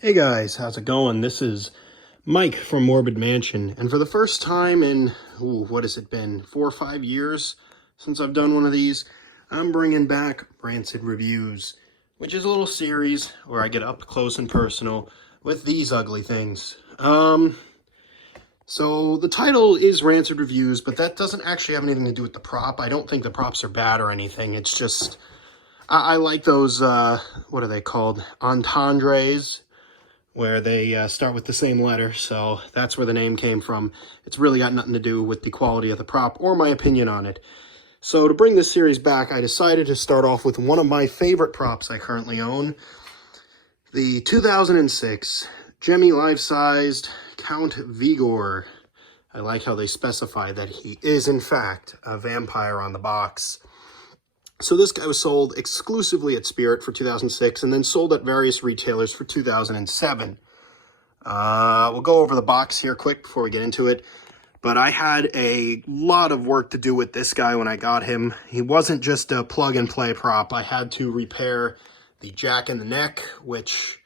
Hey guys, how's it going? This is Mike from Morbid Mansion, and for the first time in, what has it been, 4 or 5 years since I've done one of these, I'm bringing back Rancid Reviews, which is a little series where I get up close and personal with these ugly things. So the title is Rancid Reviews, but that doesn't actually have anything to do with the prop. I don't think the props are bad or anything. It's just, I like those, what are they called? Entendres, where they start with the same letter, so that's where the name came from. It's really got nothing to do with the quality of the prop or my opinion on it. So to bring this series back, I decided to start off with one of my favorite props I currently own, the 2006 Gemmy life-sized Count Vigor. I like how they specify that he is, in fact, a vampire on the box. So this guy was sold exclusively at Spirit for 2006 and then sold at various retailers for 2007. We'll go over the box here quick before we get into it. But I had a lot of work to do with this guy when I got him. He wasn't just a plug-and-play prop. I had to repair the jack in the neck, which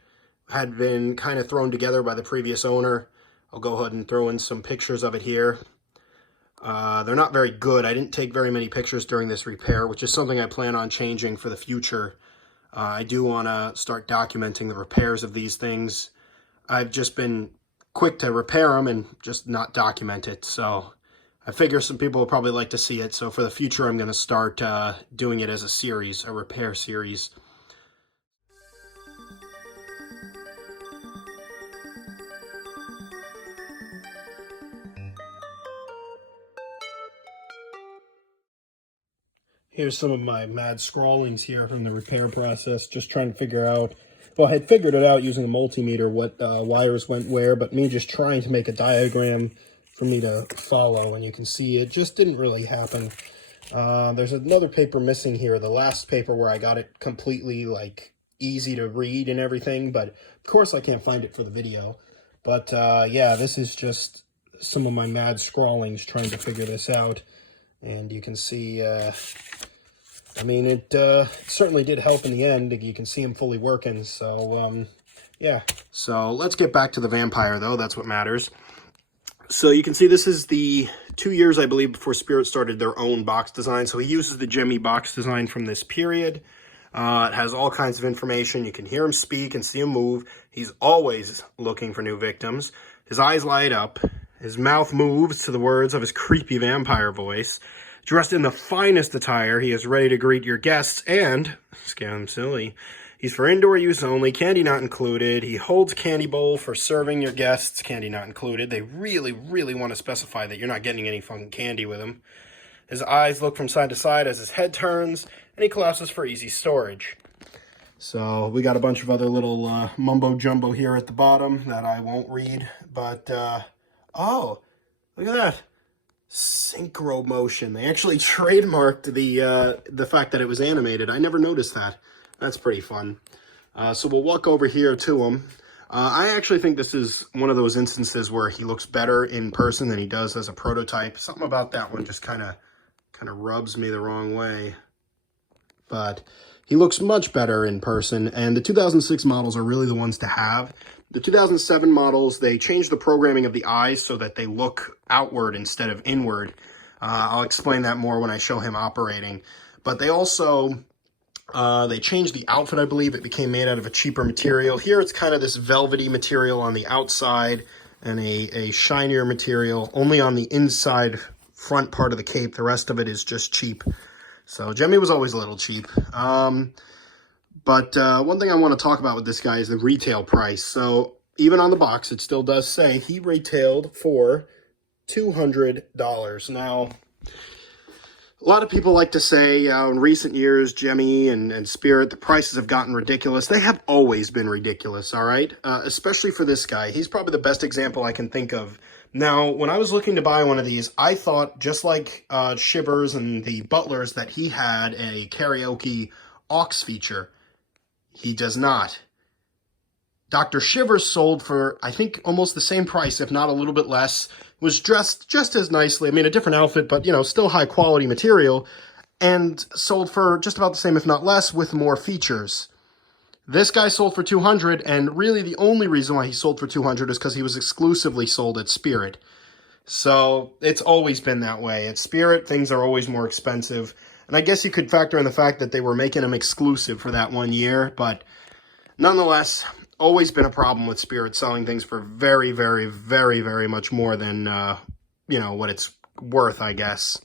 had been kind of thrown together by the previous owner. I'll go ahead and throw in some pictures of it here. They're not very good. I didn't take very many pictures during this repair, which is something I plan on changing for the future. I do want to start documenting the repairs of these things. I've just been quick to repair them and just not document it. So I figure some people will probably like to see it. So for the future, I'm going to start doing it as a series, a repair series. Here's some of my mad scrawlings here from the repair process, just trying to figure out, well, I had figured it out using a multimeter, what wires went where, but me just trying to make a diagram for me to follow, and you can see it just didn't really happen. There's another paper missing here, the last paper where I got it completely, like, easy to read and everything, but of course I can't find it for the video. But, yeah, this is just some of my mad scrawlings trying to figure this out. And you can see, I mean, it certainly did help in the end. You can see him fully working, so, yeah. So let's get back to the vampire, though. That's what matters. So you can see this is the 2 years, I believe, before Spirit started their own box design. So he uses the Gemmy box design from this period. It has all kinds of information. You can hear him speak and see him move. He's always looking for new victims. His eyes light up. His mouth moves to the words of his creepy vampire voice. Dressed in the finest attire, he is ready to greet your guests and, scare them silly, he's for indoor use only, candy not included. He holds candy bowl for serving your guests, candy not included. They really, really want to specify that you're not getting any fucking candy with him. His eyes look from side to side as his head turns, and he collapses for easy storage. So we got a bunch of other little mumbo-jumbo here at the bottom that I won't read, but... oh, look at that. Synchro motion. They actually trademarked the fact that it was animated. I never noticed that. That's pretty fun. So we'll walk over here to him. I actually think this is one of those instances where he looks better in person than he does as a prototype. Something about that one just kind of rubs me the wrong way. But he looks much better in person, and the 2006 models are really the ones to have. The 2007 models, they changed the programming of the eyes so that they look outward instead of inward. I'll explain that more when I show him operating. But they also, they changed the outfit, I believe. It became made out of a cheaper material. Here it's kind of this velvety material on the outside and a shinier material only on the inside front part of the cape. The rest of it is just cheap. So Gemmy was always a little cheap. But one thing I want to talk about with this guy is the retail price. So even on the box, it still does say he retailed for $200. Now, a lot of people like to say in recent years, Gemmy and Spirit, the prices have gotten ridiculous. They have always been ridiculous, all right? Especially for this guy. He's probably the best example I can think of. Now, when I was looking to buy one of these, I thought, just like Shivers and the Butlers, that he had a karaoke aux feature. He does not. Dr. Shivers sold for, I think, almost the same price, if not a little bit less. Was dressed just as nicely. I mean, a different outfit, but, you know, still high-quality material. And sold for just about the same, if not less, with more features. This guy sold for 200, and really the only reason why he sold for 200 is because he was exclusively sold at Spirit. So it's always been that way. At Spirit, things are always more expensive. And I guess you could factor in the fact that they were making them exclusive for that 1 year. But nonetheless, always been a problem with Spirit selling things for very, very, very, very much more than, you know, what it's worth, I guess.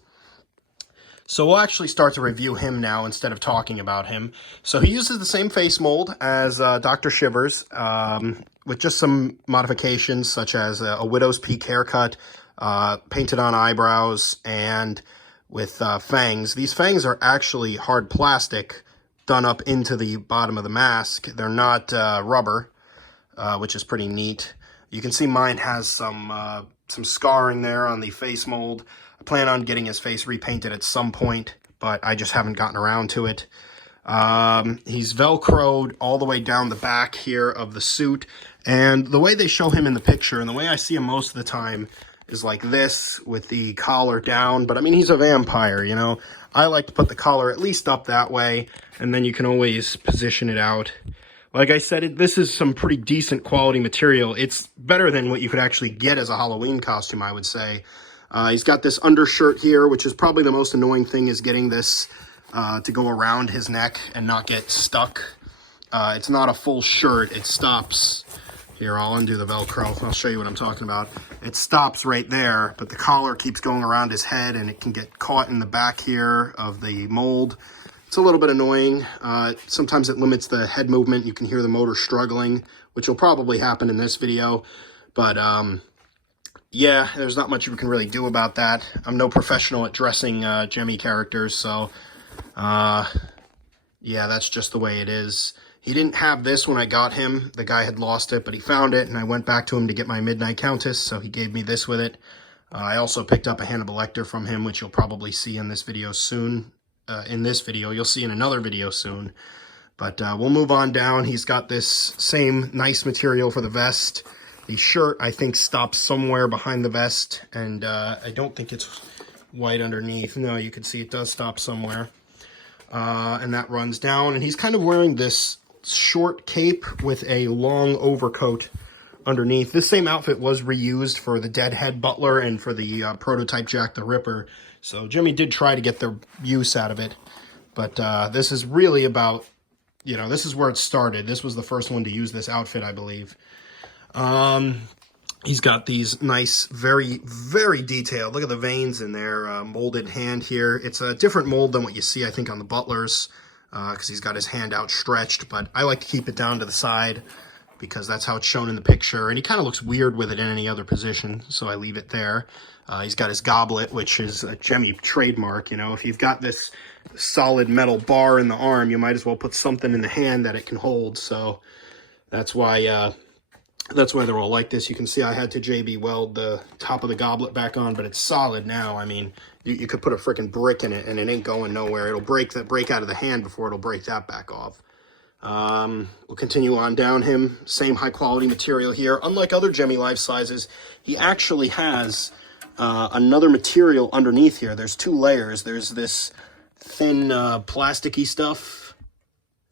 So we'll actually start to review him now instead of talking about him. So he uses the same face mold as Dr. Shivers, with just some modifications such as a widow's peak haircut, painted on eyebrows, and with fangs. These fangs are actually hard plastic done up into the bottom of the mask. They're not rubber, which is pretty neat. You can see mine has some scarring there on the face mold. I plan on getting his face repainted at some point, but I just haven't gotten around to it. He's Velcroed all the way down the back here of the suit. And the way they show him in the picture, and the way I see him most of the time, is like this with the collar down. But I mean, he's a vampire, you know. I like to put the collar at least up that way, and then you can always position it out. Like I said, this is some pretty decent quality material. It's better than what you could actually get as a Halloween costume, I would say. He's got this undershirt here, which is probably the most annoying thing, is getting this to go around his neck and not get stuck. It's not a full shirt. It stops. Here, I'll undo the Velcro. I'll show you what I'm talking about. It stops right there, but the collar keeps going around his head, and it can get caught in the back here of the mold. It's a little bit annoying. Sometimes it limits the head movement. You can hear the motor struggling, which will probably happen in this video. But, yeah, there's not much you can really do about that. I'm no professional at dressing Gemmy characters, so, yeah, that's just the way it is. He didn't have this when I got him. The guy had lost it, but he found it, and I went back to him to get my Midnight Countess, so he gave me this with it. I also picked up a Hannibal Lecter from him, which you'll probably see in this video soon. You'll see in another video soon. But we'll move on down. He's got this same nice material for the vest. The shirt, I think, stops somewhere behind the vest, and I don't think it's white underneath. No, you can see it does stop somewhere. And that runs down, and he's kind of wearing this short cape with a long overcoat underneath. This same outfit was reused for the Deadhead Butler and for the prototype Jack the Ripper. So Gemmy did try to get the use out of it. But this is really about, you know, this is where it started. This was the first one to use this outfit, I believe. He's got these nice, very, very detailed, look at the veins in there, molded hand here. It's a different mold than what you see, I think, on the Butlers, because he's got his hand outstretched, but I like to keep it down to the side because that's how it's shown in the picture, and he kind of looks weird with it in any other position, so I leave it there. He's got his goblet, which is a Gemmy trademark. You know, if you've got this solid metal bar in the arm, you might as well put something in the hand that it can hold, so that's why they're all like this. You can see I had to JB weld the top of the goblet back on, but it's solid now. I mean, you could put a freaking brick in it, and it ain't going nowhere. It'll break out of the hand before it'll break that back off. We'll continue on down him. Same high-quality material here. Unlike other Gemmy life sizes, he actually has another material underneath here. There's two layers. There's this thin plasticky stuff.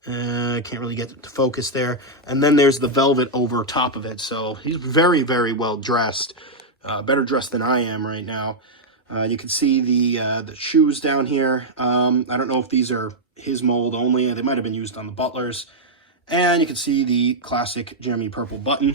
I can't really get to focus there. And then there's the velvet over top of it. So he's very, very well dressed. Better dressed than I am right now. You can see the shoes down here. I don't know if these are his mold only. They might have been used on the Butlers. And you can see the classic Gemmy purple button.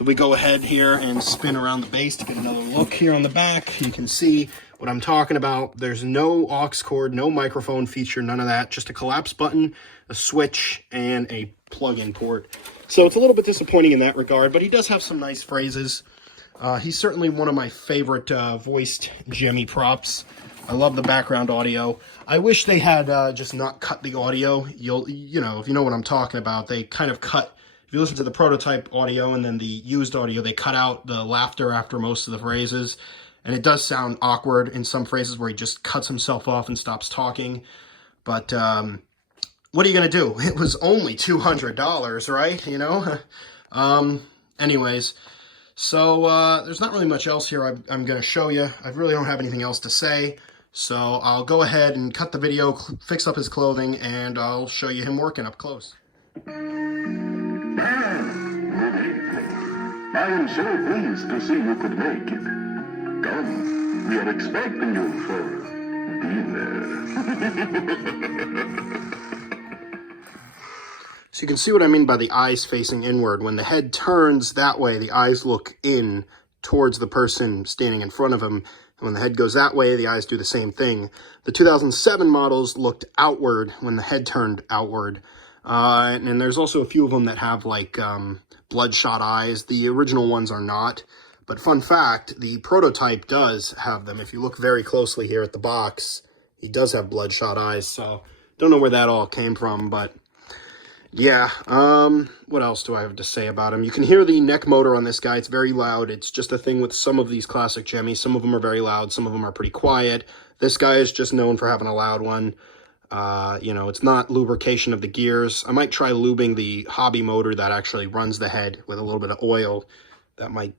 If we go ahead here and spin around the base to get another look here on the back, you can see what I'm talking about. There's no aux cord, no microphone feature, none of that. Just a collapse button, a switch, and a plug-in port. So it's a little bit disappointing in that regard, but he does have some nice phrases. He's certainly one of my favorite voiced Gemmy props. I love the background audio. I wish they had just not cut the audio. You know, if you know what I'm talking about, they kind of cut. If you listen to the prototype audio and then the used audio, they cut out the laughter after most of the phrases. And it does sound awkward in some phrases where he just cuts himself off and stops talking. But what are you going to do? It was only $200, right? You know? Anyways, so there's not really much else here I'm going to show you. I really don't have anything else to say. So I'll go ahead and cut the video, fix up his clothing, and I'll show you him working up close. Ah, good evening. I am so pleased to see you could make it. Come, we are expecting you for dinner. So you can see what I mean by the eyes facing inward. When the head turns that way, the eyes look in towards the person standing in front of him. And when the head goes that way, the eyes do the same thing. The 2007 models looked outward when the head turned outward. And there's also a few of them that have like bloodshot eyes. The original ones are not. But fun fact, the prototype does have them. If you look very closely here at the box, he does have bloodshot eyes. So don't know where that all came from, but yeah. What else do I have to say about him? You can hear the neck motor on this guy. It's very loud. It's just a thing with some of these classic Gemmys. Some of them are very loud. Some of them are pretty quiet. This guy is just known for having a loud one. You know, it's not lubrication of the gears. I might try lubing the hobby motor that actually runs the head with a little bit of oil. That might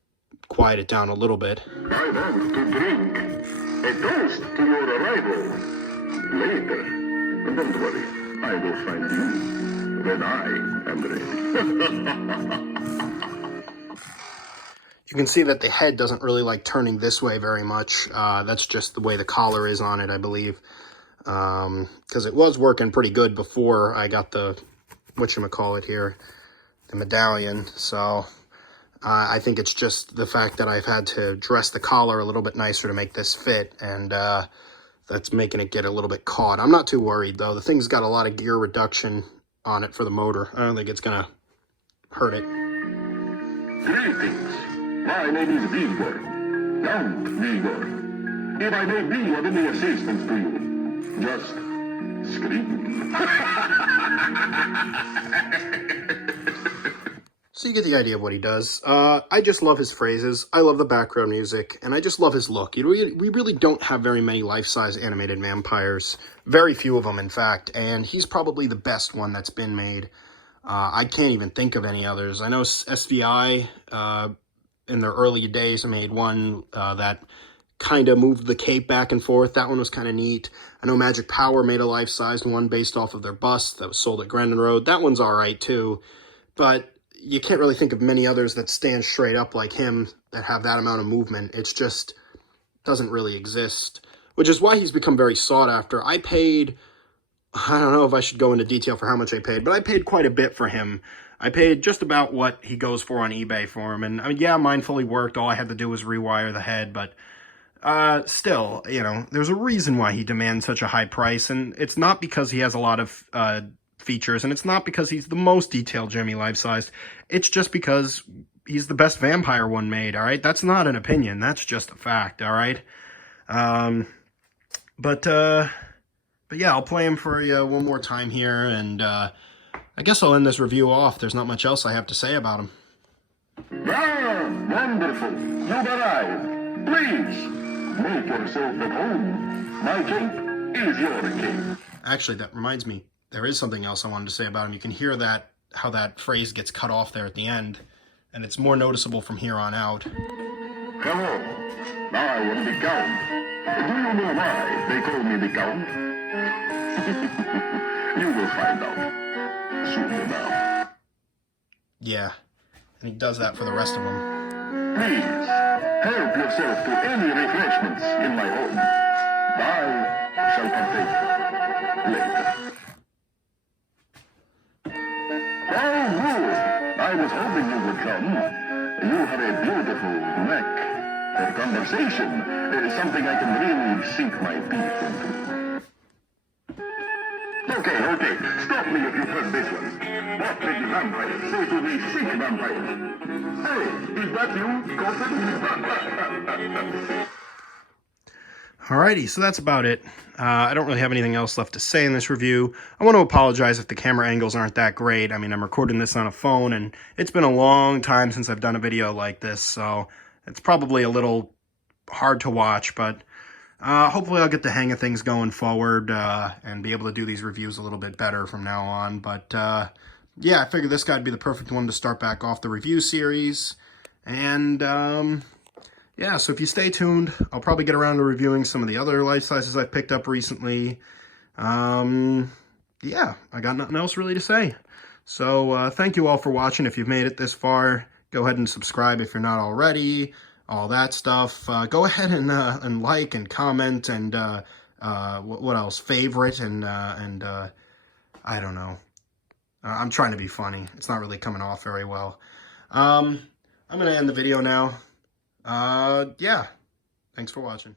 quiet it down a little bit. I want to drink a toast to your arrival later. Don't worry, I will find you when I am ready. You can see that the head doesn't really like turning this way very much. That's just the way the collar is on it, I believe. Because it was working pretty good before I got the, whatchamacallit here, the medallion. So I think it's just the fact that I've had to dress the collar a little bit nicer to make this fit, and that's making it get a little bit caught. I'm not too worried, though. The thing's got a lot of gear reduction on it for the motor. I don't think it's going to hurt it. Greetings. My name is Vigor. Count Vigor. If I may be of any assistance to you, just scream. So you get the idea of what he does. I just love his phrases. I love the background music, and I just love his look. We really don't have very many life-size animated vampires. Very few of them, in fact, and he's probably the best one that's been made. I can't even think of any others. I know SVI, in their early days, made one that kind of moved the cape back and forth. That one was kind of neat. I know Magic Power made a life-sized one based off of their bust that was sold at Grandin Road. That one's all right, too, but you can't really think of many others that stand straight up like him that have that amount of movement. It's just doesn't really exist, which is why he's become very sought after. I paid, I don't know if I should go into detail for how much I paid, but I paid quite a bit for him. I paid just about what he goes for on eBay for him. And I mean, yeah, mine fully worked. All I had to do was rewire the head, but still, you know, there's a reason why he demands such a high price. And it's not because he has a lot of features, and it's not because he's the most detailed Gemmy life-sized. It's just because he's the best vampire one made, all right? That's not an opinion. That's just a fact, all right? But yeah, I'll play him for you one more time here, and I guess I'll end this review off. There's not much else I have to say about him. Ah, wonderful. You've arrived. Please, make yourself at home. My cape is your cape. Actually, that reminds me. There is something else I wanted to say about him. You can hear that, how that phrase gets cut off there at the end, and it's more noticeable from here on out. Hello, I am the Count. Do you know why they call me the Count? You will find out soon enough. Yeah, and he does that for the rest of them. Please, help yourself to any refreshments in my home. I shall partake later. Oh, good. I was hoping you would come. You have a beautiful neck for conversation. Something I can really sink my teeth into. Okay. Stop me if you've heard this one. What did the vampire say to the sick vampire? Hey, is that you, Gossip? Alrighty, so that's about it. I don't really have anything else left to say in this review. I want to apologize if the camera angles aren't that great. I mean, I'm recording this on a phone, and it's been a long time since I've done a video like this, so it's probably a little hard to watch, but hopefully I'll get the hang of things going forward and be able to do these reviews a little bit better from now on. But yeah, I figured this guy would be the perfect one to start back off the review series. And yeah, so if you stay tuned, I'll probably get around to reviewing some of the other life sizes I've picked up recently. Yeah, I got nothing else really to say. So thank you all for watching. If you've made it this far, go ahead and subscribe if you're not already, all that stuff. Go ahead and like and comment and what else? Favorite and I don't know. I'm trying to be funny. It's not really coming off very well. I'm going to end the video now. Yeah. Thanks for watching.